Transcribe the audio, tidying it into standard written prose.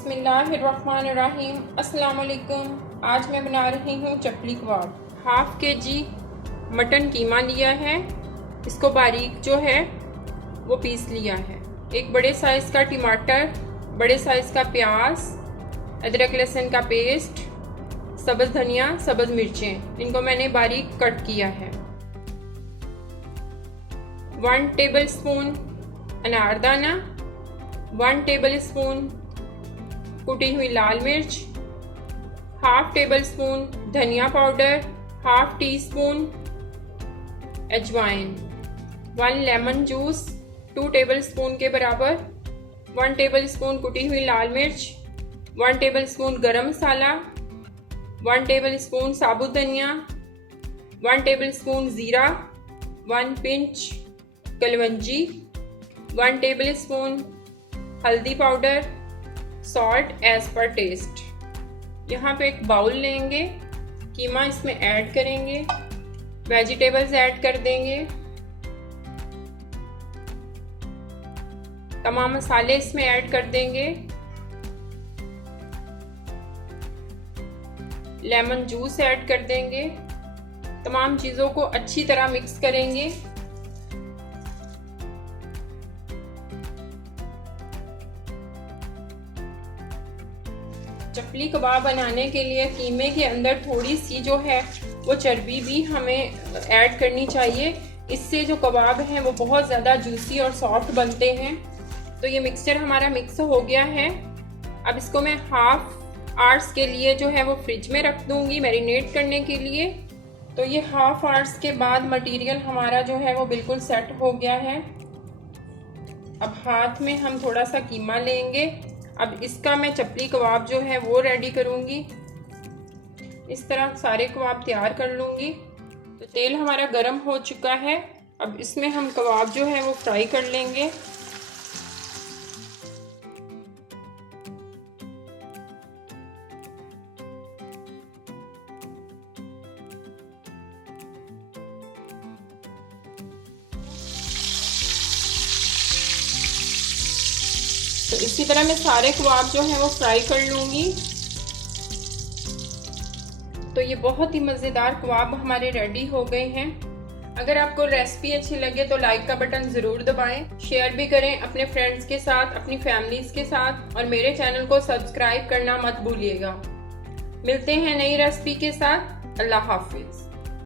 बिस्मिल्लाहिर्रहमानिर्रहीम। अस्सलाम वालेकुम। आज मैं बना रही हूँ चपली कबाब। 1/2 kg मटन कीमा लिया है, इसको बारीक जो है वो पीस लिया है। एक बड़े साइज़ का टमाटर, बड़े साइज़ का प्याज, अदरक लहसुन का पेस्ट, सब्ज़ धनिया, सब्ज़ मिर्चें, इनको मैंने बारीक कट किया है। 1 टेबलस्पून अनारदाना, 1 टेबलस्पून कुटी हुई लाल मिर्च, 1/2 टेबलस्पून धनिया पाउडर, 1/2 टीस्पून अजवाइन, 1 लेमन जूस 2 टेबलस्पून के बराबर, 1 टेबलस्पून कुटी हुई लाल मिर्च, 1 टेबलस्पून गरम मसाला, 1 टेबलस्पून साबुत धनिया, 1 टेबलस्पून ज़ीरा, 1 पिंच कलवंजी, 1 टेबलस्पून हल्दी powder, salt as per taste. यहाँ पे एक बाउल लेंगे, कीमा इसमें ऐड करेंगे, वेजिटेबल्स ऐड कर देंगे, तमाम मसाले इसमें ऐड कर देंगे, लेमन जूस ऐड कर देंगे, तमाम चीज़ों को अच्छी तरह मिक्स करेंगे। चपली कबाब बनाने के लिए कीमे के अंदर थोड़ी सी जो है वो चर्बी भी हमें ऐड करनी चाहिए, इससे जो कबाब हैं वो बहुत ज़्यादा जूसी और सॉफ्ट बनते हैं। तो ये मिक्सचर हमारा मिक्स हो गया है। अब इसको मैं 1/2 आवर्स के लिए जो है वो फ्रिज में रख दूँगी मैरिनेट करने के लिए। तो ये 1/2 आवर्स के बाद मटेरियल हमारा जो है वो बिल्कुल सेट हो गया है। अब हाथ में हम थोड़ा सा कीमा लेंगे। अब इसका मैं चपली कबाब जो है वो रेडी करूँगी। इस तरह सारे कबाब तैयार कर लूँगी। तो तेल हमारा गर्म हो चुका है, अब इसमें हम कबाब जो है वो फ्राई कर लेंगे। तो इसी तरह मैं सारे कबाब जो हैं वो फ्राई कर लूँगी। तो ये बहुत ही मज़ेदार कबाब हमारे रेडी हो गए हैं। अगर आपको रेसिपी अच्छी लगे तो लाइक का बटन ज़रूर दबाएं, शेयर भी करें अपने फ्रेंड्स के साथ, अपनी फैमिलीज़ के साथ, और मेरे चैनल को सब्सक्राइब करना मत भूलिएगा। मिलते हैं नई रेसिपी के साथ। अल्लाह हाफिज़।